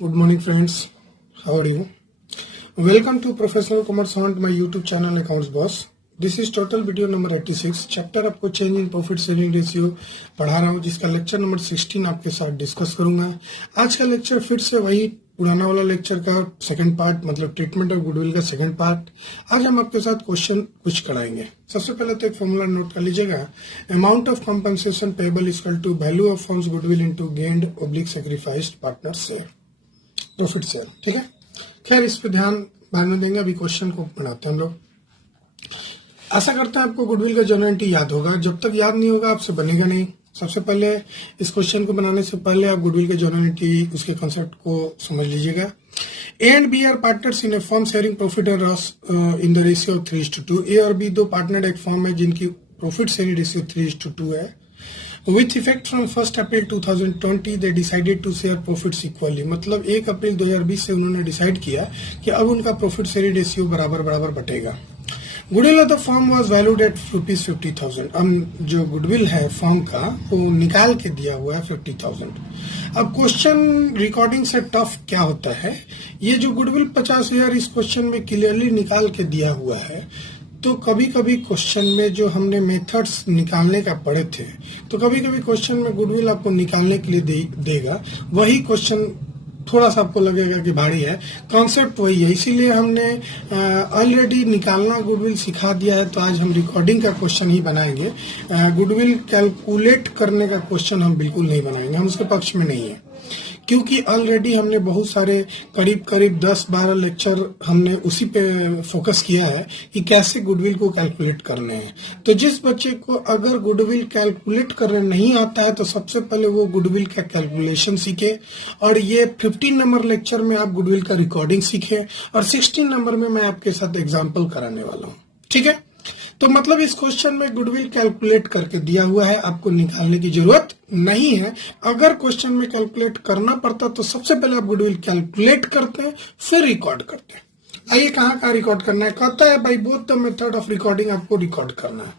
Good morning, friends. How are you? Welcome to Professional Commerce Hunt, my YouTube channel Accounts Boss. This is total video number 86. Chapter आपको change in profit saving ratio पढ़ा रहा हूँ, जिसका lecture number 16 आपके साथ discuss करूंगा। आज का लेक्चर फिर से वही पुराना वाला लेक्चर का सेकंड पार्ट, मतलब ट्रीटमेंट ऑफ गुडविल का सेकंड पार्ट। आज हम आपके साथ क्वेश्चन कुछ कराएंगे। सबसे पहले तो एक फॉर्मूला नोट कर लीजिएगा। Amount of compensation payable equal to value of firm's goodwill into gained oblique sacrificed partner share profit share. ठीक है, खैर इस पे ध्यान बाद में देंगे, अभी क्वेश्चन को पढ़ाते हैं हम लोग। आशा करते हैं आपको गुडविल का जर्नल एंट्री याद होगा। जब तक याद नहीं होगा आपसे बनेगा नहीं। सबसे पहले इस क्वेश्चन को बनाने से पहले आप गुडविल के जर्नल एंट्री, उसके कॉन्सेप्ट को समझ लीजिएगा। A and B are partners in a firm sharing profit and loss in the ratio of 3:2। A और बी दो पार्टनर एक फर्म है जिनकी प्रॉफिट शेयरिंग रेशियो 3:2 है। With effect from 1 April 2020, they decided to share profits equally। मतलब 1 अप्रैल 2020 से उन्होंने decide किया कि अब उनका प्रॉफिट शेयरिंग रेशियो बराबर बराबर बटेगा। Goodwill of the firm was valued at ₹50,000। अब जो गुडविल है फर्म का वो निकाल के दिया हुआ है 50,000। अब क्वेश्चन रिकॉर्डिंग से टफ क्या होता है, ये जो गुडविल 50,000 इस क्वेश्चन में क्लियरली निकाल के दिया हुआ है, तो कभी कभी क्वेश्चन में जो हमने मेथड्स निकालने का पढ़े थे, तो कभी कभी क्वेश्चन में गुडविल आपको निकालने के लिए देगा, वही क्वेश्चन थोड़ा सा आपको लगेगा कि भारी है। कॉन्सेप्ट वही है, इसीलिए हमने ऑलरेडी निकालना गुडविल सिखा दिया है। तो आज हम रिकॉर्डिंग का क्वेश्चन ही बनाएंगे। गुडविल कैलकुलेट करने का क्वेश्चन हम बिल्कुल नहीं बनाएंगे, हम उसके पक्ष में नहीं है, क्योंकि ऑलरेडी हमने बहुत सारे करीब 10-12 लेक्चर हमने उसी पे फोकस किया है कि कैसे गुडविल को कैलकुलेट करने हैं। तो जिस बच्चे को अगर गुडविल कैलकुलेट करने नहीं आता है तो सबसे पहले वो गुडविल का कैलकुलेशन सीखे, और ये 15 नंबर लेक्चर में आप गुडविल का रिकॉर्डिंग सीखे, और 16 नंबर में मैं आपके साथ एग्जाम्पल कराने वाला हूँ। ठीक है, तो मतलब इस क्वेश्चन में गुडविल कैलकुलेट करके दिया हुआ है, आपको निकालने की जरूरत नहीं है। अगर क्वेश्चन में कैलकुलेट करना पड़ता तो सबसे पहले आप गुडविल कैलकुलेट करते हैं, फिर रिकॉर्ड करते हैं। आइए कहाँ रिकॉर्ड करना है, कहता है by both the method of recording आपको रिकॉर्ड करना है।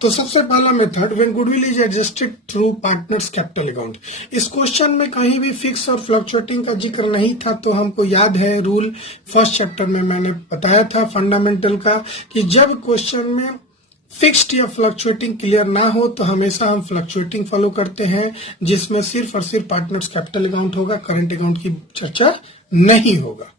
तो सबसे पहला method, when goodwill is adjusted through partners capital account. इस क्वेश्चन में कहीं भी फिक्स और फ्लक्चुएटिंग का जिक्र नहीं था, तो हमको याद है रूल फर्स्ट चैप्टर में मैंने बताया था फंडामेंटल का, कि जब क्वेश्चन में फिक्स्ड या फ्लक्चुएटिंग क्लियर ना हो तो हमेशा हम फ्लक्चुएटिंग फॉलो करते हैं, जिसमें सिर्फ और सिर्फ पार्टनर्स कैपिटल अकाउंट होगा, करंट अकाउंट की चर्चा नहीं होगा।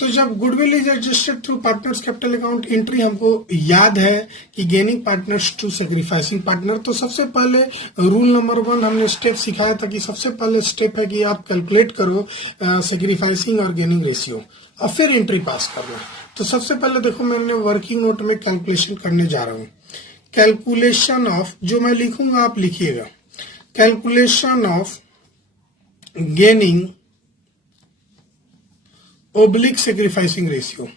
तो जब goodwill is adjusted through partners capital account entry हमको याद है कि gaining partners to sacrificing partner, तो सबसे पहले रूल नंबर 1 हमने स्टेप सिखाया था कि सबसे पहले स्टेप है कि आप कैलकुलेट करो सैक्रिफाइसिंग और गेनिंग रेशियो, और फिर एंट्री पास करना। तो सबसे पहले देखो, मैंने वर्किंग नोट में कैलकुलेशन करने जा रहा हूँ। कैलकुलेशन ऑफ, जो मैं लिखूंगा आप लिखिएगा, calculation of gaining oblique sacrificing ratio.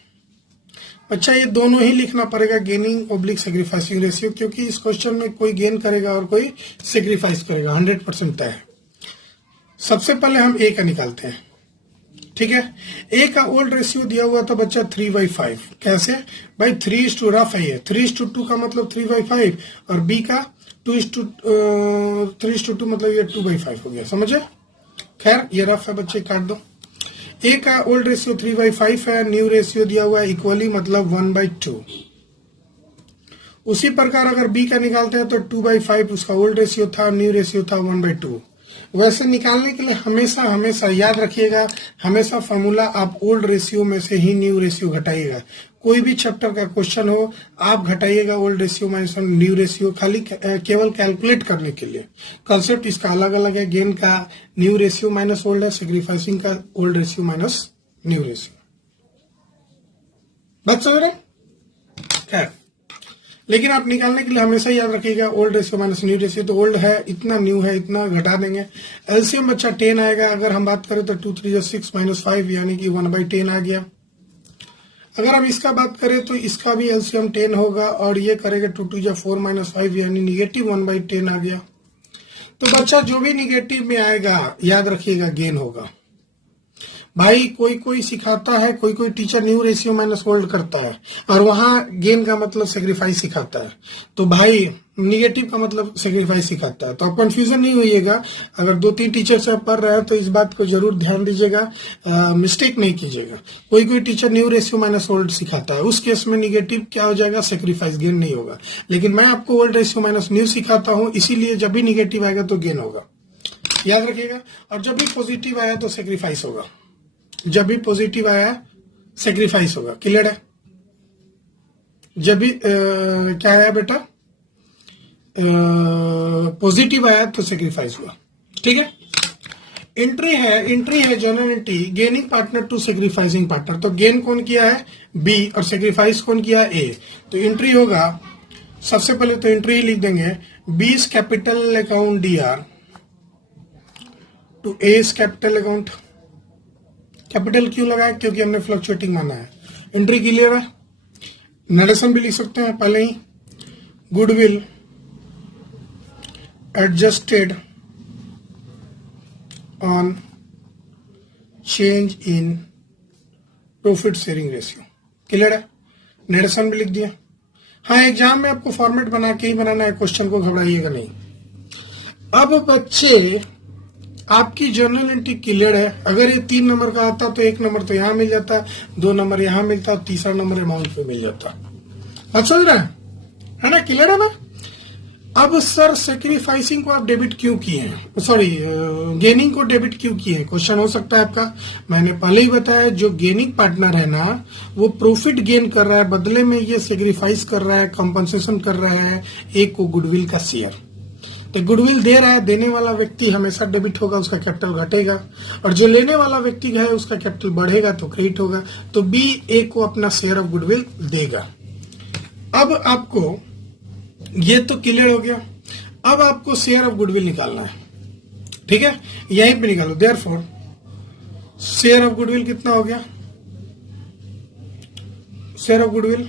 अच्छा, ये दोनों ही लिखना पड़ेगा, गेनिंग ओब्लिक सैक्रिफाइसिंग रेशियो, क्योंकि इस क्वेश्चन में कोई गेन करेगा और कोई सैक्रिफाइस करेगा, 100% तय है। सबसे पहले हम ए का निकालते हैं। ठीक है, ए का ओल्ड रेशियो दिया हुआ था बच्चा 3/5। कैसे भाई, 3:2 रफ है ये, 3:2 का मतलब 3/5, और बी का 3:2 मतलब ये 2/5 हो गया, समझे। खैर ये रफ है बच्चे, काट दो। ए का ओल्ड रेशियो 3/5 है, न्यू रेशियो दिया हुआ है इक्वली मतलब 1/2। उसी प्रकार अगर बी का निकालते हैं तो 2/5 उसका ओल्ड रेशियो था, न्यू रेशियो था 1/2। वैसे निकालने के लिए हमेशा याद रखिएगा, हमेशा फॉर्मूला आप ओल्ड रेशियो में से ही न्यू रेशियो घटाइएगा। कोई भी चैप्टर का क्वेश्चन हो, आप घटाइएगा old ratio minus new ratio, खाली केवल कैलकुलेट करने के लिए। कॉन्सेप्ट इसका अलग अलग है, गेन का न्यू रेशियो माइनस ओल्ड है, सैक्रिफाइसिंग का old ratio minus new ratio. बात समझ रहे? खैर, लेकिन आप निकालने के लिए हमेशा याद रखिएगा old ratio minus new ratio. तो ओल्ड है इतना, न्यू है इतना, घटा देंगे। एलसीएम बच्चा 10 आएगा। अगर हम बात करें तो 2 3 6 -5 यानी कि 1/10 आ गया। अगर हम इसका बात करें तो इसका भी एलसीएम 10 होगा, और ये करेगा 2 2 4 -5 यानी निगेटिव 1/10 आ गया। तो बच्चा जो भी निगेटिव में आएगा याद रखिएगा गेन होगा। भाई कोई कोई सिखाता है, कोई कोई teacher new ratio minus old करता है और वहां गेन का मतलब सेक्रीफाइस सिखाता है। तो भाई निगेटिव का मतलब सेक्रीफाइस सिखाता है। तो आप कंफ्यूजन नहीं होइएगा। अगर 2-3 टीचर से आप पढ़ रहे हैं तो इस बात को जरूर ध्यान दीजिएगा, मिस्टेक नहीं कीजिएगा। कोई कोई teacher new ratio minus old सिखाता है, उस केस में निगेटिव क्या हो जाएगा, सेक्रीफाइस, गेन नहीं होगा। लेकिन मैं आपको ओल्ड रेशियो माइनस न्यू सिखाता हूं, इसीलिए जब भी निगेटिव आएगा तो गेन होगा, याद रखिएगा। और जब भी पॉजिटिव आया तो सेक्रीफाइस होगा, जब भी पॉजिटिव आया सेक्रीफाइस होगा। क्लियर है? जब भी क्या आया बेटा, पॉजिटिव आया तो सेक्रीफाइस हुआ। ठीक है? एंट्री है journal entry, gaining partner to sacrificing partner. तो गेन कौन किया है, बी, और सेक्रीफाइस कौन किया है, ए। तो एंट्री होगा, सबसे पहले तो एंट्री ही लिख देंगे, B's capital account D R to S capital account. Capital क्यों लगाया, क्योंकि हमने फ्लक्चुएटिंग माना है। एंट्री क्लियर है? नरेशन भी लिख सकते हैं पहले ही, goodwill adjusted on change in profit sharing ratio. Clear है? नरेशन भी लिख दिया। हाँ, एग्जाम में आपको फॉर्मेट बना के ही बनाना है, क्वेश्चन को घबराइएगा नहीं। अब बच्चे आपकी जर्नल एंट्री क्लियर है। अगर ये 3 नंबर का आता तो 1 नंबर तो यहां मिल जाता, 2 नंबर यहां मिलता, 3रा नंबर अमाउंट पे मिल जाता। बात समझ रहे है ना? क्लियर है ना? अब सर सेक्रीफाइसिंग को आप डेबिट क्यों किए हैं, सॉरी गेनिंग को डेबिट क्यों किए हैं, क्वेश्चन हो सकता है आपका। मैंने पहले ही बताया, जो गेनिंग पार्टनर है ना, वो प्रॉफिट गेन कर रहा है, बदले में ये सेक्रीफाइस कर रहा है, कंपनसेशन कर रहा है एक को गुडविल का शेयर। तो गुडविल दे रहा है, देने वाला व्यक्ति हमेशा डेबिट होगा, उसका कैपिटल घटेगा, और जो लेने वाला व्यक्ति है उसका कैपिटल बढ़ेगा तो क्रेडिट होगा। तो बी ए को अपना शेयर ऑफ गुडविल देगा। अब आपको ये तो क्लियर हो गया। अब आपको शेयर ऑफ गुडविल निकालना है। ठीक है? यहीं पे निकालो। देयरफॉर शेयर ऑफ गुडविल कितना हो गया, शेयर ऑफ गुडविल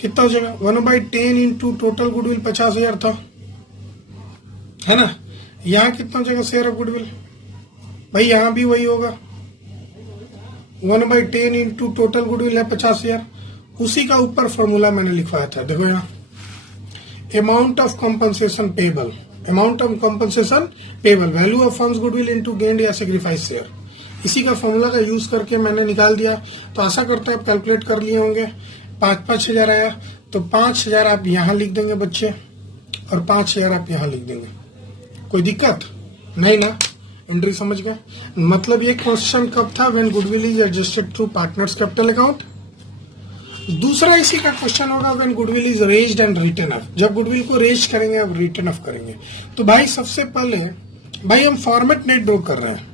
कितना हो जाएगा, 1/10 इंटू टोटल गुडविल 50,000 था, है ना? यहां कितना हो जाएगा शेयर ऑफ गुडविल, भाई यहां भी वही होगा, 1/10 इंटू टोटल गुडविल है 50,000। उसी का ऊपर फॉर्मूला मैंने लिखवाया था, देखो यहाँ, amount of compensation payable, amount of compensation payable, value of funds goodwill into gained या सेक्रीफाइस शेयर। इसी का फॉर्मूला का यूज करके मैंने निकाल दिया। तो आशा करते हैं आप कैलकुलेट कर लिए होंगे। 5,000 आया, तो 5,000 आप यहाँ लिख देंगे बच्चे, और 5,000 आप यहाँ लिख देंगे। कोई दिक्कत नहीं ना? एंट्री समझ गए? मतलब ये क्वेश्चन कब था, when goodwill is adjusted through partners capital account. दूसरा इसी का क्वेश्चन होगा, when goodwill is raised and written off. जब गुडविल को रेज करेंगे, अब रिटन ऑफ करेंगे। तो भाई सबसे पहले भाई हम फॉर्मेट नहीं ड्रॉ कर रहे हैं।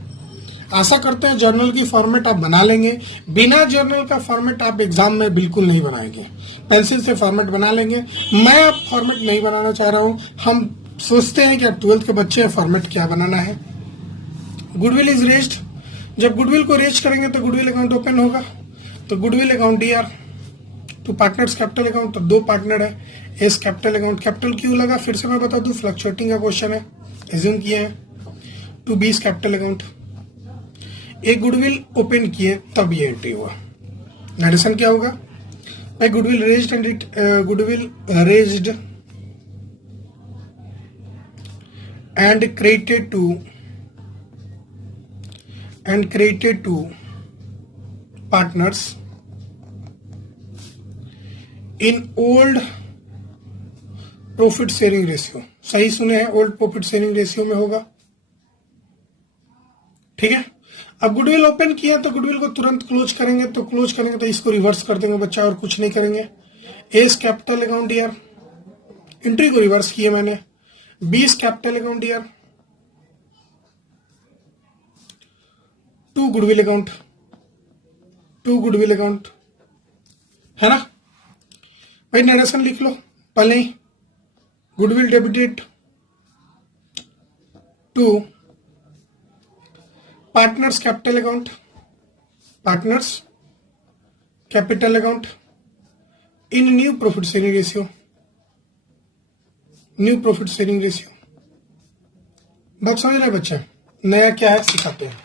आशा करते हैं जर्नल की फॉर्मेट आप बना लेंगे। बिना जर्नल का फॉर्मेट आप एग्जाम में बिल्कुल नहीं बनाएंगे, पेंसिल से फॉर्मेट बना लेंगे। मैं अब फॉर्मेट नहीं बनाना चाह रहा हूं। हम सोचते हैं कि अब 12th के बच्चे हैं, फॉर्मेट क्या बनाना है। गुडविल इज रेज्ड, जब गुडविल को रेज करेंगे तो गुडविल अकाउंट ओपन होगा। तो goodwill account D R to partners capital account, तो 2 पार्टनर है, एस कैपिटल अकाउंट। कैपिटल क्यों लगा फिर से मैं बता दूं, फ्लक्चुएटिंग का क्वेश्चन है, एज्यूम किए हैं। टू बीस कैपिटल अकाउंट, एक गुडविल ओपन किए तब ये एंट्री हुआ। नरेशन क्या होगा भाई, goodwill raised and goodwill raised and credited to partners in old profit sharing ratio. सही सुने हैं, ओल्ड प्रॉफिट शेयरिंग रेशियो में होगा। ठीक है? अब गुडविल ओपन किया तो गुडविल को तुरंत क्लोज करेंगे, तो इसको रिवर्स कर देंगे बच्चा, और कुछ नहीं करेंगे। S capital account year, entry को रिवर्स किया मैंने। 20 capital account year to goodwill account, है ना भाई? नरेशन लिख लो पहले ही, goodwill debited to partners capital account in new profit sharing ratio. बात समझ रहे बच्चे? नया क्या है सिखाते हैं।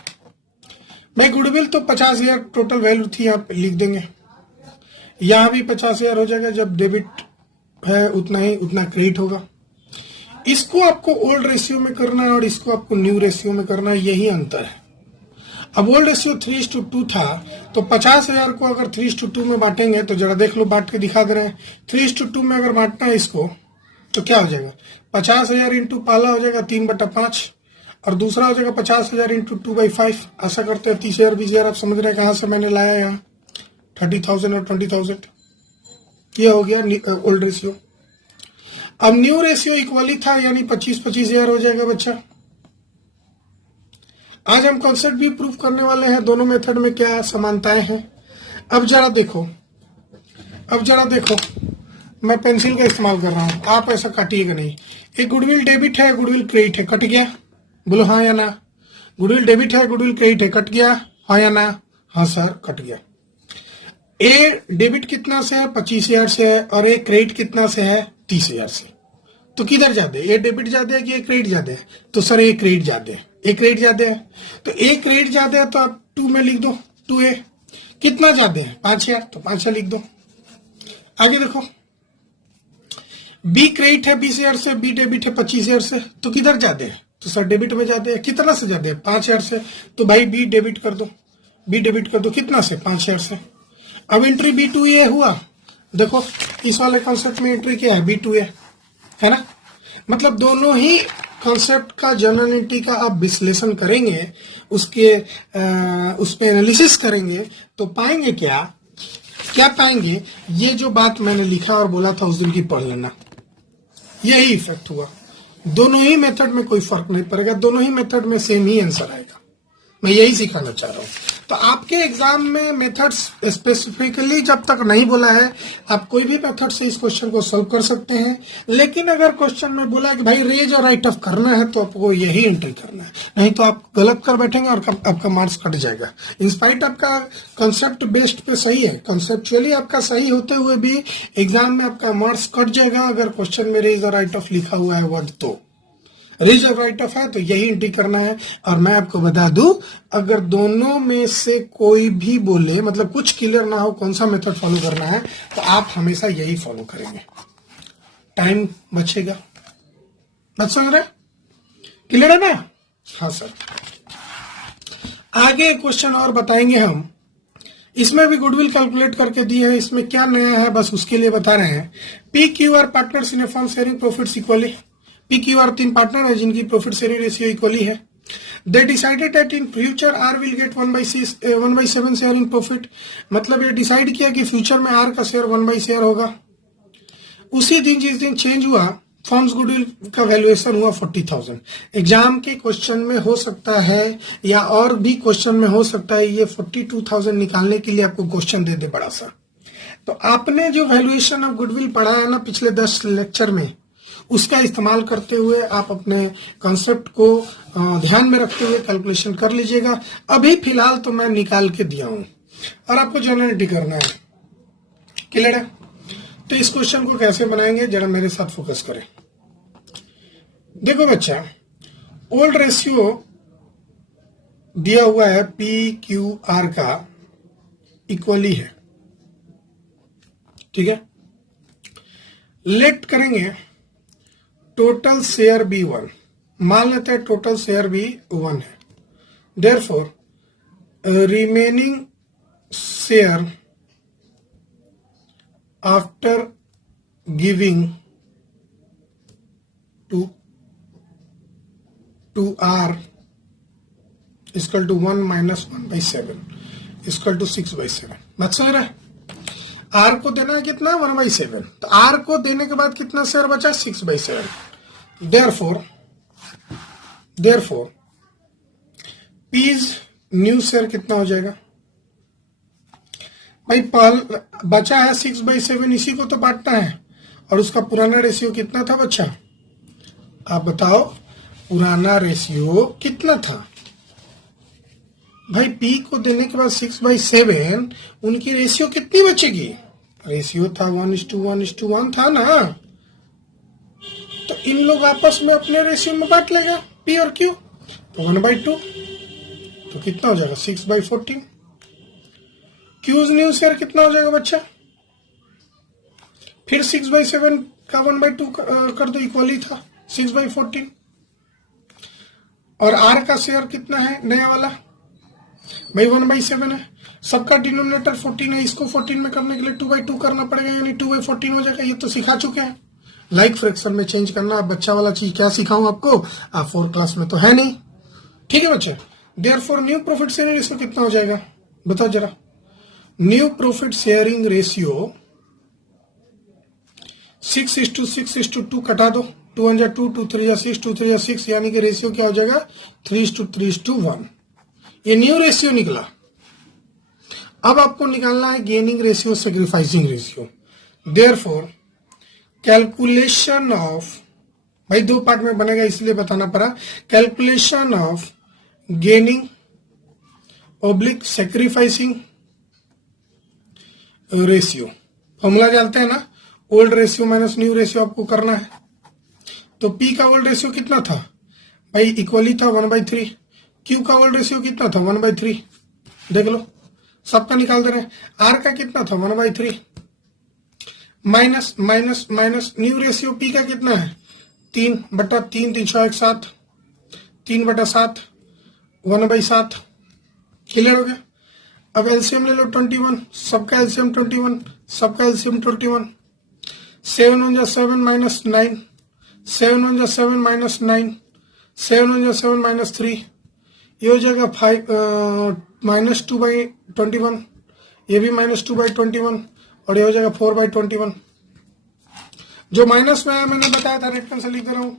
भाई गुडविल तो 50,000 टोटल वैल्यू थी, यहाँ पे लिख देंगे। यहाँ भी 50,000 हो जाएगा, जब डेबिट है उतना क्रेडिट होगा। इसको आपको ओल्ड रेशियो में करना है और इसको आपको न्यू रेशियो में करना है, यही अंतर है। अब ओल्ड रेशियो 3:2 था, तो 50,000 को अगर 3:2 में बांटेंगे तो जरा देख लो, बांट के दिखा दे रहे हैं। 3:2 में अगर बांटना है इसको तो क्या हो जाएगा, 50,000 इंटू पहला हो जाएगा 3/5 और दूसरा हो जाएगा 50,000 इंटू 2/5। ऐसा करते हैं 30,000 20,000। आप समझ रहे हैं कहाँ से मैंने लाया यहाँ 30,000 और 20,000, ये हो गया ओल्ड रेशियो। अब न्यू रेशियो इक्वली था, यानी 25,000 हो जाएगा बच्चा। आज हम कॉन्सेप्ट भी प्रूफ करने वाले हैं, दोनों मेथड में क्या समानताएं हैं। अब जरा देखो, मैं पेंसिल का इस्तेमाल कर रहा हूं, आप ऐसा काटिएगा नहीं। एक गुडविल डेबिट है, गुडविल क्रेडिट है, कट गया, बोलो हाँ या ना। गुडविल डेबिट है, गुडविल क्रेडिट है, कट गया, हाँ या ना। हाँ सर, कट गया। ए डेबिट कितना से है, 25,000 से है, और ए क्रेडिट कितना से है, 30,000 से। तो किधर ज्यादा है, ए डेबिट ज्यादा है कि ए क्रेडिट ज्यादा है? तो सर ए क्रेडिट ज्यादा है, ए क्रेडिट ज्यादा है। तो ए क्रेडिट ज्यादा है तो आप 2 में लिख दो, 2A। कितना ज्यादा है, 5,000, तो 5,000 लिख दो। आगे देखो, बी क्रेडिट है 20,000 से, बी डेबिट है 25,000 से, तो किधर ज्यादा है? तो सर डेबिट में ज्यादा है। कितना से ज्यादा है, 5,000 से, तो भाई बी डेबिट कर दो, बी डेबिट कर दो। कितना से, 5,000 से। अब एंट्री B2A हुआ। देखो इस वाले कॉन्सेप्ट में एंट्री क्या है, B2A है ना। मतलब दोनों ही कॉन्सेप्ट का जनरल एंट्री का आप विश्लेषण करेंगे, उसके उस पे एनालिसिस करेंगे तो पाएंगे क्या पाएंगे, ये जो बात मैंने लिखा और बोला था उस दिन की पढ़ लेना, यही इफेक्ट हुआ। दोनों ही मेथड में कोई फर्क नहीं पड़ेगा, दोनों ही मेथड में सेम ही आंसर आएगा। मैं यही सिखाना चाह रहा हूँ। तो आपके एग्जाम में मेथड्स स्पेसिफिकली जब तक नहीं बोला है, आप कोई भी मेथड से इस क्वेश्चन को सॉल्व कर सकते हैं। लेकिन अगर क्वेश्चन में बोला कि भाई रेज और राइट ऑफ करना है तो आपको यही एंट्री करना है, नहीं तो आप गलत कर बैठेंगे और आपका मार्क्स कट जाएगा। इंस्पाइट आपका कंसेप्ट बेस्ड पे सही है, कंसेप्चुअली आपका सही होते हुए भी एग्जाम में आपका मार्क्स कट जाएगा अगर क्वेश्चन में रेज और राइट ऑफ लिखा हुआ है वर्ड। तो रेज और राइट ऑफ है तो यही एंट्री करना है। और मैं आपको बता दूं, अगर दोनों में से कोई भी बोले, मतलब कुछ क्लियर ना हो कौन सा मेथड फॉलो करना है, तो आप हमेशा यही फॉलो करेंगे, टाइम बचेगा। बात समझ रहे, क्लियर है ना? हाँ सर। आगे क्वेश्चन और बताएंगे हम, इसमें भी गुडविल कैलकुलेट करके दिए हैं। इसमें क्या नया है बस उसके लिए बता रहे हैं। PQR partners in a firm sharing profits equally. PQR 3 partner है जिनकी प्रॉफिट शेयरिंग रेशियो इक्वली है। They decided that in future R will get 1/7 share in profit. मतलब ये डिसाइड किया कि फ्यूचर में R का शेयर 1/शेयर होगा। उसी दिन जिस दिन चेंज हुआ, फर्म्स गुडविल का वैल्यूएशन हुआ 40,000। एग्जाम के क्वेश्चन में हो सकता है या और भी क्वेश्चन में हो सकता है ये 42,000 निकालने के लिए आपको क्वेश्चन दे दे बड़ा सा। तो आपने जो वैल्यूएशन ऑफ गुडविल पढ़ा है ना पिछले 10 लेक्चर में, उसका इस्तेमाल करते हुए आप अपने कॉन्सेप्ट को ध्यान में रखते हुए कैलकुलेशन कर लीजिएगा। अभी फिलहाल तो मैं निकाल के दिया हूं और आपको जनरलिटी करना है। क्लियर है? तो इस क्वेश्चन को कैसे बनाएंगे जरा मेरे साथ फोकस करें। देखो बच्चा, ओल्ड रेशियो दिया हुआ है PQR का इक्वली है, ठीक है। लेट करेंगे टोटल शेयर भी 1, मान लेते हैं टोटल शेयर भी 1 है। Therefore remaining share after giving to R equal to 1 minus 1/7 equal to 6/7। बात समझ रहा है? R को देना है कितना, 1/7। तो R को देने के बाद कितना शेयर बचा, 6/7। देयरफॉर P's न्यू शेयर कितना हो जाएगा भाई? बचा है 6/7, इसी को तो बांटना है। और उसका पुराना रेशियो कितना था बच्चा, आप बताओ पुराना रेशियो कितना था भाई? P को देने के बाद 6/7, उनकी रेशियो कितनी बचेगी? रेशियो था 1:1:1 था ना। तो इन लोग आपस में अपने रेशियो में बांट लेगा P और Q। तो 1/2, तो कितना हो जाएगा 6/14। क्यूज न्यू शेयर कितना हो जाएगा बच्चा, फिर 6/7 का 1/2 कर दो, इक्वली था 6/14। और आर का शेयर कितना है नया वाला भाई 1/7 है, सबका डिनोमिनेटर 14 है, इसको 14 में करने के लिए 2/2 करना पड़ेगा, यानी 2/14 हो जाएगा। ये तो सिखा चुके हैं, लाइक फ्रैक्शन में चेंज करना। अब बच्चा वाला चीज क्या सिखाऊं आपको, आप 4 क्लास में तो है नहीं, ठीक है बच्चे। Therefore new profit sharing ratio कितना हो जाएगा बताओ जरा। न्यू प्रॉफिट शेयरिंग रेशियो 6:6:2 कटा दो, 2 × 2, 2 3 6, 2 3 6, यानी कि रेशियो क्या हो जाएगा 3:3:1। ये न्यू रेशियो निकला। अब आपको निकालना है gaining ratio, sacrificing ratio. Therefore calculation of, भाई 2 पार्ट में बनेगा इसलिए बताना पड़ा, calculation of gaining oblique sacrificing ratio. Formula जानते हैं ना, old ratio minus new ratio आपको करना है। तो पी का ओल्ड रेशियो कितना था भाई, इक्वली था 1/3। क्यू का ओल्ड रेशियो कितना था 1/3, देख लो सबका निकाल दे रहे हैं। आर का कितना था 1/3, minus minus minus new ratio P का कितना है 3/3, 3 6 7, 3/7, 1/7, क्लियर हो गया। अब एलसीएम ले लो 21, सबका एलसीएम 21, सबका एलसीएम 21। 7 1 7 - 9, 7 1 7 - 9, 7 1 7 - 3, ये हो जाएगा 5 -2/21, ये भी -2/21, और ये हो जाएगा 4/21। जो माइनस में आया मैंने बताया था, रेड पेन से लिख दे रहा हूं,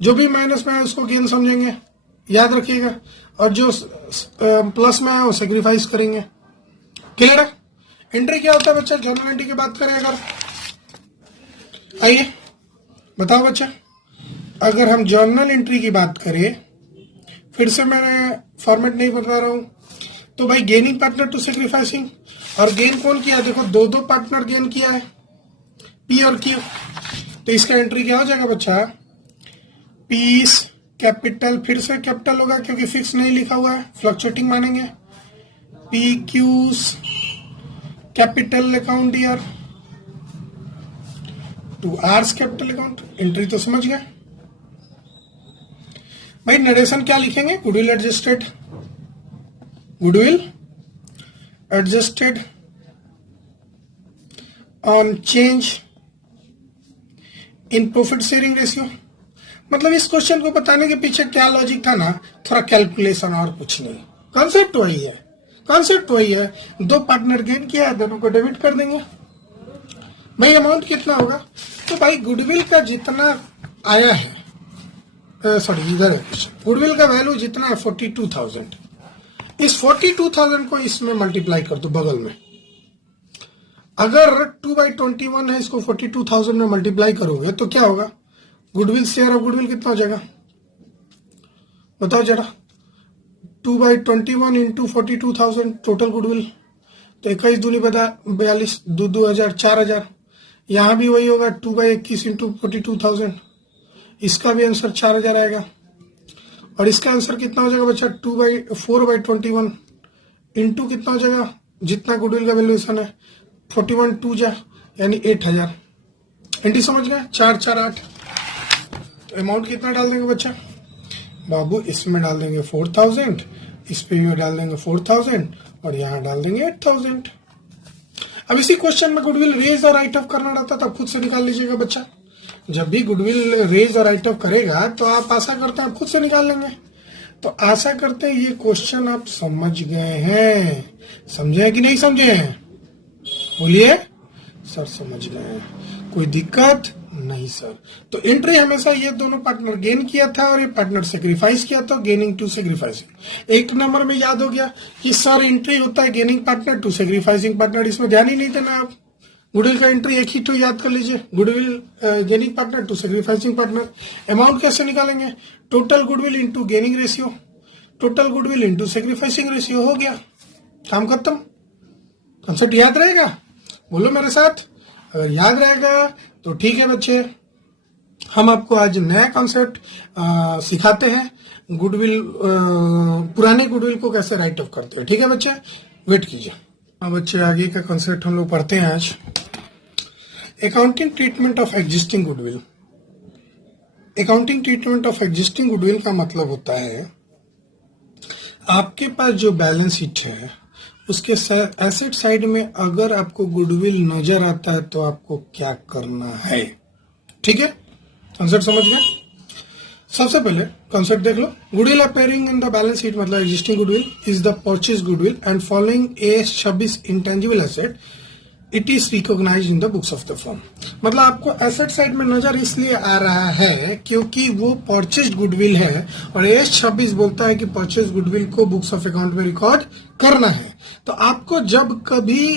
जो भी माइनस में आया उसको गेन समझेंगे, याद रखिएगा, और जो प्लस में आया वो सेक्रीफाइस करेंगे, क्लियर है। एंट्री क्या होता है बच्चा, जर्नल एंट्री की बात करें अगर, आइए बताओ बच्चा, अगर हम जर्नल एंट्री की बात करें, फिर से मैंने फॉर्मेट नहीं बता रहा हूं, तो भाई गेनिंग पार्टनर टू सेक्रीफाइसिंग, और गेन कौन किया, देखो 2 पार्टनर गेन किया है, पी और क्यू। तो इसका एंट्री क्या हो जाएगा बच्चा, पीस कैपिटल, फिर से कैपिटल होगा क्योंकि फिक्स नहीं लिखा हुआ है, फ्लक्चुएटिंग मानेंगे, P Q's capital account year to R's capital account. Entry तो समझ गए भाई। नरेशन क्या लिखेंगे, goodwill adjusted, goodwill adjusted on change in profit sharing ratio. मतलब इस क्वेश्चन को बताने के पीछे क्या लॉजिक था ना, थोड़ा कैलकुलेशन और कुछ नहीं, कॉन्सेप्ट वही है, कॉन्सेप्ट वही है। 2 पार्टनर गेन किया है, दोनों को डेबिट कर देंगे। भाई अमाउंट कितना होगा, तो भाई गुडविल का जितना आया है, सॉरी इधर है, गुडविल का वैल्यू जितना है 42,000, इस 42,000 को इसमें मल्टीप्लाई कर दो बगल में। अगर 2/21 है, इसको 42,000 में मल्टीप्लाई करोगे तो क्या होगा, गुडविल शेयर ऑफ गुडविल कितना हो जाएगा बताओ जरा। 2/21 इंटू 42,000 टोटल गुडविल, तो 21 दूनी 42, 2,000, 4,000। यहां भी वही होगा, 2/21 इंटू 42,000, इसका भी आंसर 4,000 आएगा। और इसका आंसर कितना हो जाएगा बच्चा, 4/21 इंटू कितना हो जाएगा, जितना गुडविल का वैल्यूएशन है 41 2 जा, यानी 8,000। एंट्री समझ गए, 4 4 8। तो अमाउंट कितना डाल देंगे बच्चा बाबू, इसमें डाल देंगे 4,000, इस पे ये डाल देंगे 4,000, और यहाँ डाल देंगे 8,000। अब इसी क्वेश्चन में गुडविल रेज और राइट ऑफ करना रहता तब खुद से निकाल लीजिएगा बच्चा। जब भी गुडविल रेज और राइट ऑफ करेगा तो आप आशा करते हैं आप खुद से निकाल लेंगे। तो आशा करते हैं ये क्वेश्चन आप समझ गए हैं, समझे हैं कि नहीं समझे हैं, बोलिए सर समझ गए हैं, कोई दिक्कत नहीं सर। तो एंट्री हमेशा ये दोनों पार्टनर गेन किया था और ये पार्टनर सेक्रीफाइस किया था, गेनिंग टू सेक्रीफाइसिंग। एक नंबर में याद हो गया कि सर एंट्री होता है gaining partner to sacrificing partner, इसमें ध्यान ही नहीं देना आप। गुडविल का एंट्री एक ही तो याद कर लीजिए, goodwill gaining partner to sacrificing partner. Amount कैसे निकालेंगे, total goodwill into gaining ratio, total goodwill into sacrificing ratio, हो गया काम खत्म। कॉन्सेप्ट याद रहेगा, बोलो मेरे साथ, अगर याद रहेगा तो ठीक है बच्चे। हम आपको आज नया कॉन्सेप्ट सिखाते हैं गुडविल पुराने गुडविल को कैसे राइट ऑफ करते हैं। ठीक है बच्चे, वेट कीजिए। अब बच्चे आगे का कॉन्सेप्ट हम लोग पढ़ते हैं आज। Accounting treatment of existing goodwill. Accounting treatment of existing goodwill का मतलब होता है आपके पास जो बैलेंस शीट है उसके एसेट साइड में अगर आपको गुडविल नजर आता है तो आपको क्या करना है। ठीक है, कॉन्सेप्ट समझ गए। सबसे पहले कॉन्सेप्ट देख लो। Goodwill appearing in the balance sheet मतलब existing goodwill is the purchase goodwill and following A26 intangible asset it is recognise in the books of the firm. मतलब आपको एसेट साइड में नजर इसलिए आ रहा है क्योंकि वो परचेज गुडविल है और A26 बोलता है कि परचेज गुडविल को बुक्स ऑफ अकाउंट में रिकॉर्ड करना है। तो आपको जब कभी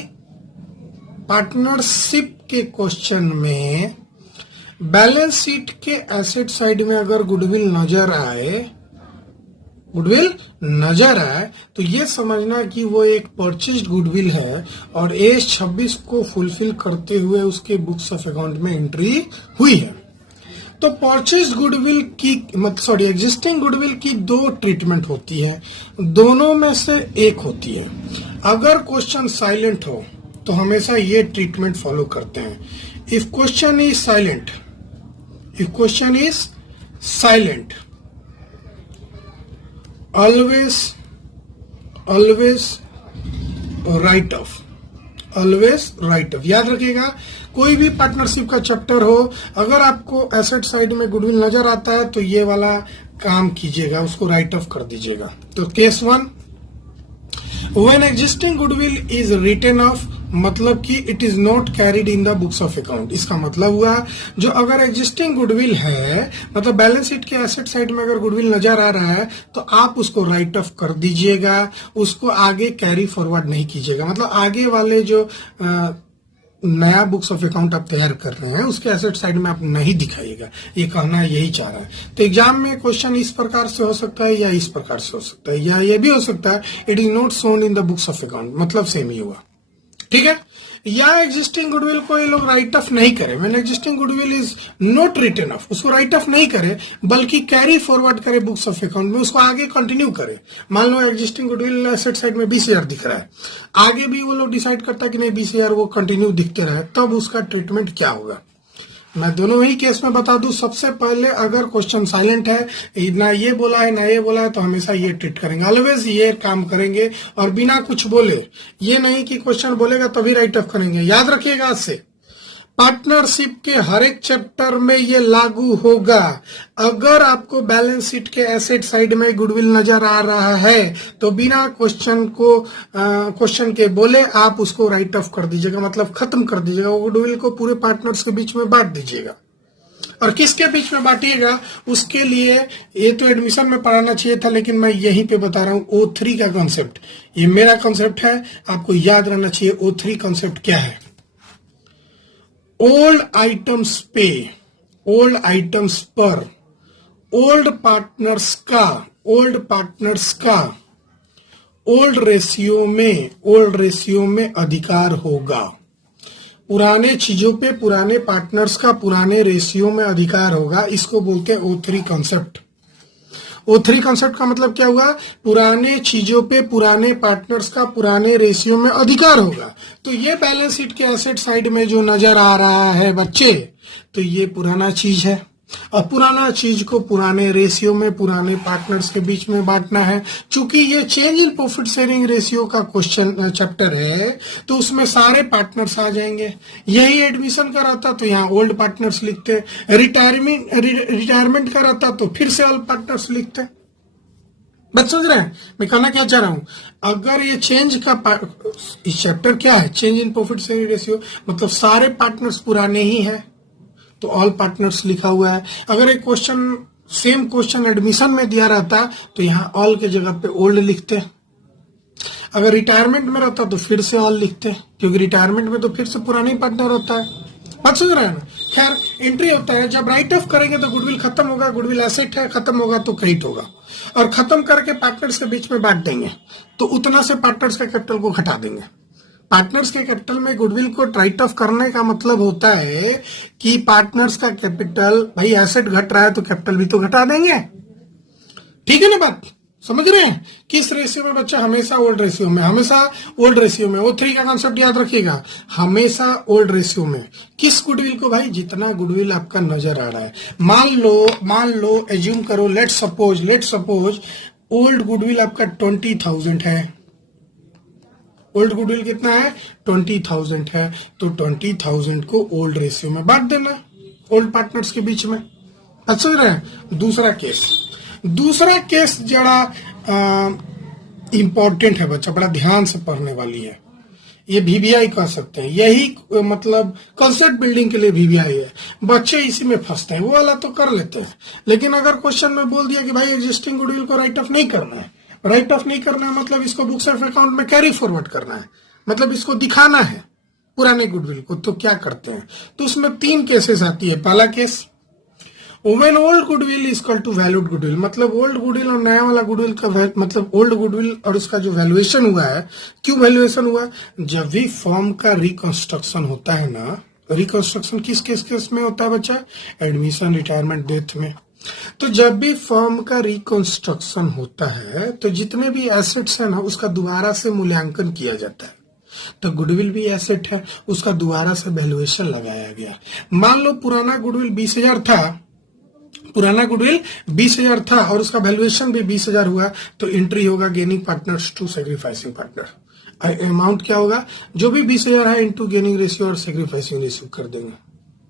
पार्टनरशिप के क्वेश्चन में बैलेंस शीट के एसेट साइड में अगर गुडविल नजर आए तो ये समझना कि वो एक परचेज्ड गुडविल है और A26 को फुलफिल करते हुए उसके बुक्स ऑफ अकाउंट में एंट्री हुई है। तो परचेज्ड गुडविल की एग्जिस्टिंग गुडविल की दो ट्रीटमेंट होती है, दोनों में से एक होती है। अगर क्वेश्चन साइलेंट हो तो हमेशा ये ट्रीटमेंट फॉलो करते हैं। If question is silent always write off, याद रखिएगा। कोई भी पार्टनरशिप का चैप्टर हो, अगर आपको एसेट साइड में गुडविल नजर आता है तो ये वाला काम कीजिएगा, उसको राइट ऑफ कर दीजिएगा। तो case 1, when existing goodwill is written off मतलब कि it is not carried in the books of account. इसका मतलब हुआ जो अगर एग्जिस्टिंग गुडविल है मतलब बैलेंस शीट के एसेट साइड में अगर गुडविल नजर आ रहा है तो आप उसको राइट ऑफ कर दीजिएगा, उसको आगे कैरी फॉरवर्ड नहीं कीजिएगा। मतलब आगे वाले जो नया बुक्स ऑफ अकाउंट आप तैयार कर रहे हैं उसके एसेट साइड में आप नहीं दिखाइएगा। ये कहना यही चाह रहा है। तो एग्जाम में क्वेश्चन इस प्रकार से हो सकता है या इस प्रकार से हो सकता है या ये भी हो सकता है it is not shown in the books of account, मतलब सेम ही हुआ। ठीक है, या एग्जिस्टिंग गुडविल को ये लोग राइट ऑफ नहीं करे। When existing goodwill is not written off, उसको राइट ऑफ नहीं करे बल्कि कैरी फॉरवर्ड करे बुक्स ऑफ अकाउंट में, उसको आगे कंटिन्यू करे। मान लो एग्जिस्टिंग गुडविल एसेट साइड में 20,000 दिख रहा है, आगे भी वो लोग डिसाइड करता है कि नहीं 20,000 वो कंटिन्यू दिखते रहे, तब उसका ट्रीटमेंट क्या होगा। मैं दोनों ही केस में बता दूं। सबसे पहले अगर क्वेश्चन साइलेंट है, ना ये बोला है ना ये बोला है, तो हमेशा ये ट्रीट करेंगे, ऑलवेज ये काम करेंगे और बिना कुछ बोले। ये नहीं कि क्वेश्चन बोलेगा तभी राइट ऑफ करेंगे। याद रखिएगा आज से पार्टनरशिप के हर एक चैप्टर में ये लागू होगा। अगर आपको बैलेंस शीट के एसेट साइड में गुडविल नजर आ रहा है तो बिना क्वेश्चन के बोले आप उसको राइट ऑफ कर दीजिएगा, मतलब खत्म कर दीजिएगा। वो गुडविल को पूरे पार्टनर्स के बीच में बांट दीजिएगा। और किसके बीच में बांटिएगा उसके लिए ये तो एडमिशन में पढ़ाना चाहिए था, लेकिन मैं यहीं पे बता रहा हूं O3 का कॉन्सेप्ट। ये मेरा कॉन्सेप्ट है, आपको याद रहना चाहिए O3 कॉन्सेप्ट क्या है। ओल्ड आइटम्स पे, ओल्ड आइटम्स पर ओल्ड पार्टनर्स का ओल्ड रेशियो में अधिकार होगा। पुराने चीजों पे पुराने पार्टनर्स का पुराने रेशियो में अधिकार होगा। इसको बोलते हैं O3 कॉन्सेप्ट। O3 कॉन्सेप्ट का मतलब क्या हुआ, पुराने चीजों पे पुराने पार्टनर्स का पुराने रेशियो में अधिकार होगा। तो ये बैलेंस शीट के एसेट साइड में जो नजर आ रहा है बच्चे, तो ये पुराना चीज है और पुराना चीज को पुराने रेशियो में पुराने पार्टनर्स के बीच में बांटना है। चूंकि ये change in profit sharing ratio का क्वेश्चन चैप्टर है तो उसमें सारे पार्टनर्स आ जाएंगे। यही एडमिशन का रहता तो यहाँ ओल्ड पार्टनर्स लिखते, रिटायरमेंट का रहता तो फिर से ओल्ड पार्टनर्स लिखते। बात समझ रहे हैं मैं कहना क्या चाह रहा हूं। अगर ये चेंज का इस चैप्टर क्या है, change in profit sharing ratio, मतलब सारे पार्टनर्स पुराने ही है तो ऑल पार्टनर्स लिखा हुआ है। अगर एक सेम क्वेश्चन एडमिशन में दिया रहता तो यहाँ ऑल के जगह पे ओल्ड लिखते। अगर रिटायरमेंट में रहता तो फिर से ऑल लिखते, क्योंकि रिटायरमेंट में तो फिर से पुराना ही पार्टनर होता है। बात समझ रहे हैं ना। खैर एंट्री होता है, जब राइट ऑफ करेंगे तो गुडविल खत्म होगा, गुडविल एसेट है, खत्म होगा तो क्रेडिट होगा, और खत्म करके पार्टनर्स के बीच में बांट देंगे तो उतना से पार्टनर्स के कैपिटल को घटा देंगे। पार्टनर्स के कैपिटल में गुडविल को राइट ऑफ करने का मतलब होता है कि पार्टनर्स का कैपिटल, भाई एसेट घट रहा है तो कैपिटल भी तो घटा देंगे। ठीक है ना बात, समझ रहे हैं? किस रेशियो में बच्चा, हमेशा ओल्ड रेशियो में, हमेशा ओल्ड रेशियो में। O3 का कॉन्सेप्ट याद रखिएगा, हमेशा ओल्ड रेशियो में। किस गुडविल को भाई? जितना गुडविल आपका नजर आ रहा है। मान लो एज्यूम करो, लेट सपोज ओल्ड गुडविल आपका 20,000 है। ओल्ड गुडविल कितना है? 20,000 है। तो 20,000 को ओल्ड रेशियो में बांट देना, ओल्ड पार्टनर्स के बीच में। अच्छा समझ रहे हैं? दूसरा केस जरा इंपॉर्टेंट है बच्चा, बड़ा ध्यान से पढ़ने वाली है। ये VBI कह सकते हैं, यही मतलब कंसेप्ट बिल्डिंग के लिए VBI है। बच्चे इसी में फंसते हैं, वो वाला तो कर लेते हैं, लेकिन अगर क्वेश्चन में बोल दिया कि भाई एग्जिस्टिंग गुडविल को राइट ऑफ नहीं करना है, मतलब इसको बुक्स ऑफ अकाउंट में कैरी फॉरवर्ड करना है, मतलब इसको दिखाना है पुराने गुडविल को, तो क्या करते हैं? तो उसमें 3 केसेस आती है। पहला case, When old goodwill is equal to valued goodwill, मतलब ओल्ड गुडविल और नया वाला गुडविल का मतलब ओल्ड गुडविल और उसका जो वैल्यूएशन हुआ है, क्यों वैल्यूएशन हुआ? जब भी फॉर्म का रिकंस्ट्रक्शन होता है ना, रिकंस्ट्रक्शन किस केस में होता है बच्चा? एडमिशन, रिटायरमेंट, डेथ में। तो जब भी फॉर्म का रिकंस्ट्रक्शन होता है तो जितने भी एसेट्स है ना, उसका दोबारा से मूल्यांकन किया जाता है। तो गुडविल भी एसेट है, उसका दोबारा से वैल्यूएशन लगाया गया। मान लो पुराना गुडविल 20,000 था और उसका वैल्यूएशन भी 20,000 हुआ, तो एंट्री होगा gaining partners to sacrificing partner. Amount क्या होगा? जो भी 20,000 है इंटू गेनिंग रेशियो और सेक्रीफाइसिंग रेशियो कर देंगे।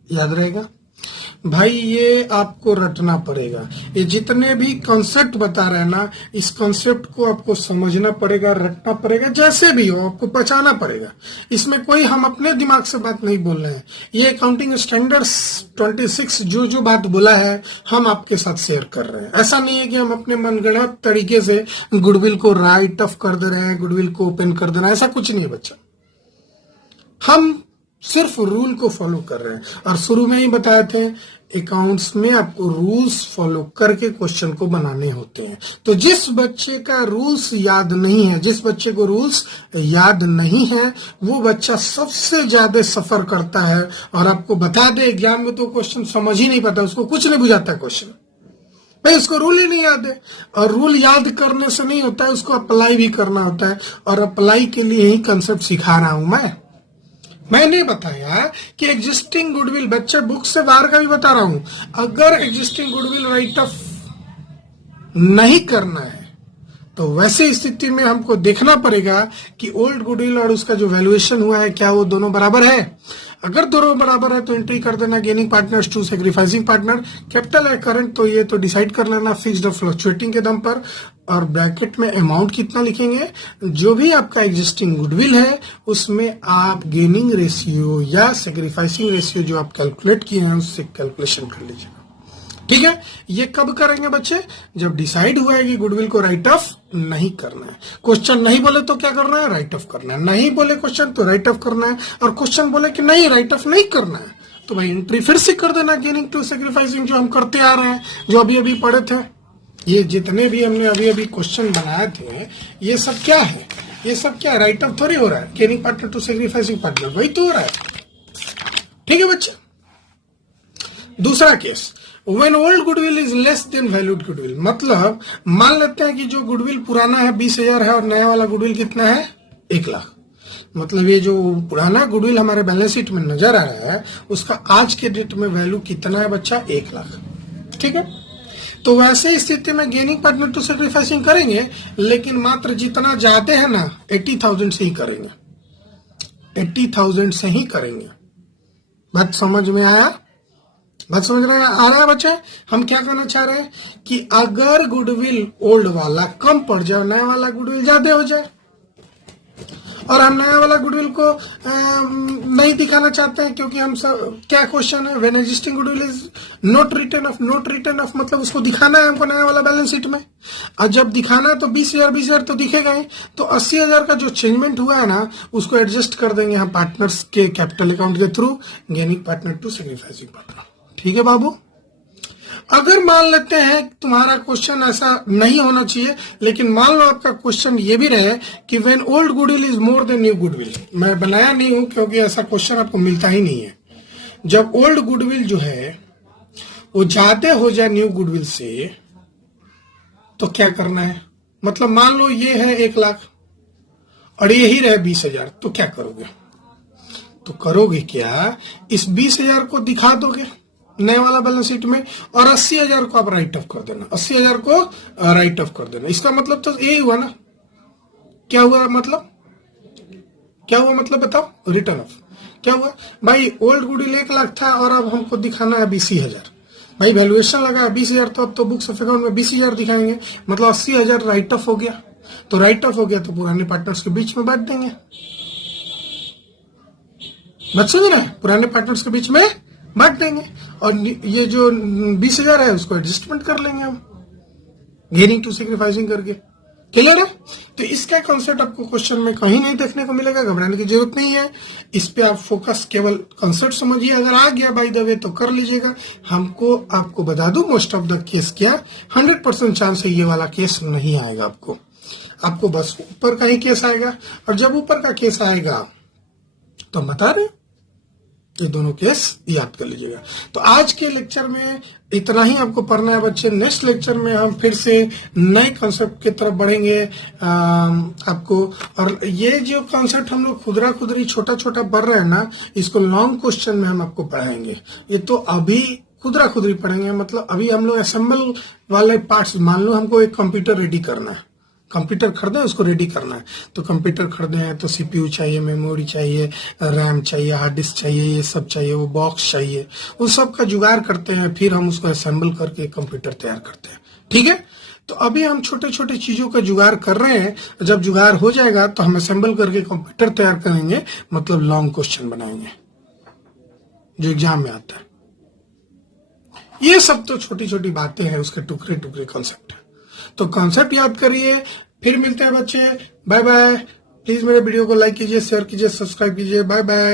याद रहेगा भाई, ये आपको रटना पड़ेगा। ये जितने भी कॉन्सेप्ट बता रहे हैं ना, इस कॉन्सेप्ट को आपको समझना पड़ेगा, रटना पड़ेगा, जैसे भी हो आपको पहचाना पड़ेगा। इसमें कोई हम अपने दिमाग से बात नहीं बोल रहे हैं, ये अकाउंटिंग स्टैंडर्ड्स 26 जो बात बोला है हम आपके साथ शेयर कर रहे हैं। ऐसा नहीं है कि हम अपने मनगढ़ंत तरीके से गुडविल को राइट ऑफ कर दे रहे हैं, गुडविल को ओपन कर दे रहे हैं, ऐसा कुछ नहीं है बच्चा। हम सिर्फ रूल को फॉलो कर रहे हैं, और शुरू में ही बताए थे अकाउंट्स में आपको रूल्स फॉलो करके क्वेश्चन को बनाने होते हैं। तो जिस बच्चे का रूल्स याद नहीं है, जिस बच्चे को रूल्स याद नहीं है, वो बच्चा सबसे ज्यादा सफर करता है। और आपको बता दे, एग्जाम में तो क्वेश्चन समझ ही नहीं पाता, उसको कुछ नहीं बुझाता क्वेश्चन भाई, उसको रूल ही नहीं याद है। और रूल याद करने से नहीं होता है, उसको अप्लाई भी करना होता है, और अप्लाई के लिए ही कंसेप्ट सिखा रहा हूं मैंने बताया कि एग्जिस्टिंग गुडविल, बच्चे बुक से बाहर का भी बता रहा हूं, अगर एग्जिस्टिंग गुडविल राइट ऑफ नहीं करना है तो वैसे स्थिति में हमको देखना पड़ेगा कि ओल्ड गुडविल और उसका जो वैल्यूएशन हुआ है क्या वो दोनों बराबर है। अगर दोनों बराबर है तो एंट्री कर देना gaining partners to sacrificing partner. Capital है करंट, तो ये तो डिसाइड कर लेना फिक्स्ड और फ्लक्चुएटिंग के दम पर। और ब्रैकेट में अमाउंट कितना लिखेंगे? जो भी आपका एग्जिस्टिंग गुडविल है उसमें आप गेनिंग रेशियो या सेक्रीफाइसिंग रेशियो जो आप कैलकुलेट किए हैं उससे कैलकुलेशन कर लीजिएगा। ठीक है, ये कब करेंगे बच्चे? जब डिसाइड हुआ है कि गुडविल को राइट ऑफ नहीं करना है। क्वेश्चन नहीं बोले तो क्या करना है? राइट ऑफ करना है। नहीं बोले क्वेश्चन तो राइट ऑफ करना है, और क्वेश्चन बोले कि नहीं राइट ऑफ नहीं करना है तो भाई एंट्री फिर से कर देना गेनिंग टू सेक्रीफाइसिंग, जो हम करते आ रहे हैं, जो अभी पढ़े थे। ये जितने भी हमने अभी क्वेश्चन बनाए थे, ये सब क्या है? ये सब क्या राइट ऑफ थोड़ी हो रहा है, gaining partner to sacrificing partner, वही तो हो रहा है। ठीक है बच्चे, दूसरा केस, When old goodwill is less than valued goodwill, मतलब मान लेते हैं कि जो गुडविल पुराना है 20,000 है और नया वाला गुडविल कितना है? 1 लाख। मतलब ये जो पुराना गुडविल हमारे बैलेंस शीट में नजर आ रहा है उसका आज के डेट में वैल्यू कितना है बच्चा? 1 लाख। ठीक है, तो वैसे स्थिति में गेनिंग पार्टनर टू सेक्रीफाइसिंग करेंगे, लेकिन मात्र जितना ज्यादा है ना 80,000 से ही करेंगे, 80,000 से ही करेंगे। बात समझ में आया? बात समझ रहे हैं? आ रहा है बच्चे? हम क्या कहना चाह रहे हैं कि अगर गुडविल ओल्ड वाला कम पड़ जाए, नया वाला गुडविल ज्यादा हो जाए, और हम नया वाला गुडविल को नहीं दिखाना चाहते हैं, क्योंकि हम सब क्या क्वेश्चन है, when existing goodwill is not return of, मतलब उसको दिखाना है हमको नया वाला बैलेंस शीट में। और जब दिखाना है तो 20,000 तो दिखेगा ही, तो 80,000 का जो चेंजमेंट हुआ है ना उसको एडजस्ट कर देंगे हम पार्टनर्स के कैपिटल अकाउंट के थ्रू, gaining partner to sacrificing partner. ठीक है बाबू, अगर मान लेते हैं तुम्हारा क्वेश्चन ऐसा नहीं होना चाहिए, लेकिन मान लो आपका क्वेश्चन ये भी रहे कि when old goodwill is more than new goodwill, मैं बनाया नहीं हूं क्योंकि ऐसा क्वेश्चन आपको मिलता ही नहीं है। जब ओल्ड गुडविल जो है वो ज्यादा हो जाए न्यू गुडविल से, तो क्या करना है, मतलब मान लो ये है 1 लाख और यही रहे 20,000, तो क्या करोगे? तो करोगे क्या, इस 20,000 को दिखा दोगे नए वाला बैलेंस शीट में और 80,000 को आप राइट ऑफ कर देना, 80,000 को राइट ऑफ कर देना। इसका मतलब तो यही हुआ ना। क्या हुआ मतलब, क्या हुआ मतलब बताओ? रिटर्न ऑफ क्या हुआ भाई? ओल्ड गुडविल 1 लाख था और अब हमको दिखाना है 80,000। भाई वैल्यूएशन लगा 20,000, तो बुक्स ऑफ अकाउंट में 20,000 दिखाएंगे, मतलब 80,000 राइट ऑफ हो गया। तो राइट ऑफ हो गया तो पुराने पार्टनर्स के बीच में बांट देंगे। बात समझ रहे हैं? पुराने पार्टनर्स के बीच में बांट देंगे और ये जो 20,000 है उसको एडजस्टमेंट कर लेंगे हम, गेनिंग टू सैक्रिफाइसिंग करके। क्लियर है? तो इसका कॉन्सेप्ट आपको क्वेश्चन में कहीं नहीं देखने को मिलेगा, घबराने की जरूरत नहीं है। इस पे आप फोकस केवल कॉन्सेप्ट समझिए, अगर आ गया बाय द वे तो कर लीजिएगा। हमको आपको बता दूं, मोस्ट ऑफ द केस क्या 100% चांस है ये वाला केस नहीं आएगा आपको बस ऊपर का ही केस आएगा। और जब ऊपर का केस आएगा तो हम बता रहे, ये दोनों केस याद कर लीजिएगा। तो आज के लेक्चर में इतना ही आपको पढ़ना है बच्चे। नेक्स्ट लेक्चर में हम फिर से नए कॉन्सेप्ट की तरफ बढ़ेंगे आपको। और ये जो कॉन्सेप्ट हम लोग खुदरा खुदरी छोटा छोटा पढ़ रहे हैं ना, इसको लॉन्ग क्वेश्चन में हम आपको पढ़ाएंगे। ये तो अभी खुदरा खुदरी पढ़ेंगे, मतलब अभी हम लोग असेंबल वाले पार्ट्स, मान लो हमको एक कंप्यूटर रेडी करना है, कंप्यूटर खरीदे उसको रेडी करना है। तो कंप्यूटर खरीदे हैं तो सीपीयू चाहिए, मेमोरी चाहिए, रैम चाहिए, हार्ड डिस्क चाहिए, ये सब चाहिए, वो बॉक्स चाहिए, उन सब का जुगाड़ करते हैं, फिर हम उसको असेंबल करके कंप्यूटर तैयार करते हैं। ठीक है? तो अभी हम छोटे छोटे चीजों का जुगाड़ कर रहे हैं, जब जुगाड़ हो जाएगा तो हम असेंबल करके कंप्यूटर तैयार करेंगे, मतलब लॉन्ग क्वेश्चन बनाएंगे जो एग्जाम में आता है। ये सब तो छोटी छोटी बातें हैं, उसके टुकड़े टुकड़े कॉन्सेप्ट है। तो कॉन्सेप्ट याद करिए। फिर मिलते हैं बच्चे, बाय बाय। प्लीज मेरे वीडियो को लाइक कीजिए, शेयर कीजिए, सब्सक्राइब कीजिए। Bye bye.